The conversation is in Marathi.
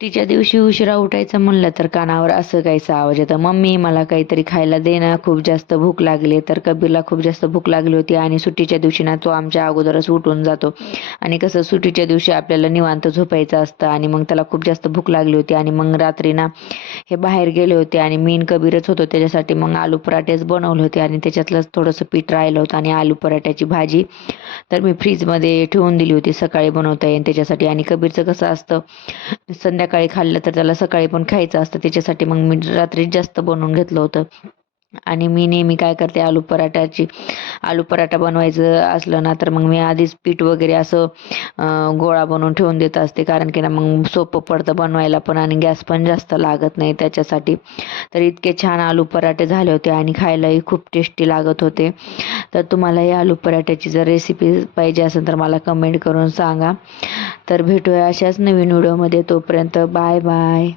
सुट्टीच्या दिवशी उशिरा उठायचं म्हणलं तर कानावर असं काहीसा आवाज येतं, मम्मी मला काहीतरी खायला दे ना, खूप जास्त भूक लागली. तर कबीरला खूप जास्त भूक लागली होती आणि सुट्टीच्या दिवशी ना तो आमच्या अगोदरच उठून जातो. आणि कसं सुट्टीच्या दिवशी आपल्याला निवांत झोपायचं असतं आणि मग त्याला खूप जास्त भूक लागली होती आणि मग रात्री ना हे बाहेर गेले होते आणि मी कबीरच होतो, त्याच्यासाठी मग आलू पराठेच बनवले होते आणि त्याच्यातलंच थोडंसं पीठ राहिलं होतं आणि आलू पराठ्याची भाजी तर मी फ्रीजमध्ये ठेवून दिली होती, सकाळी बनवता येईल त्याच्यासाठी. आणि कबीरचं कसं असतं, संध्याकाळी खाल्लं तर त्याला सकाळी पण खायचं असतं, त्याच्यासाठी मग मी रात्रीच जास्त बनवून घेतलं होतं. आणि मी नेहमी काय करते, आलू पराठा बनवायचं असलं ना तर मग मी आधीच पीठ वगैरे असं गोळा बनवून ठेवून देत असते, कारण की ना मग सोपं पडतं बनवायला पण आणि गॅस पण जास्त लागत नाही त्याच्यासाठी. तर इतके छान आलू पराठे झाले होते आणि खायलाही खूप टेस्टी लागत होते. तर तुम्हाला या आलू पराठ्याची जर रेसिपी पाहिजे असेल तर मला कमेंट करून सांगा. तर भेटूया अशाच नवीन व्हिडिओमध्ये, तोपर्यंत बाय बाय.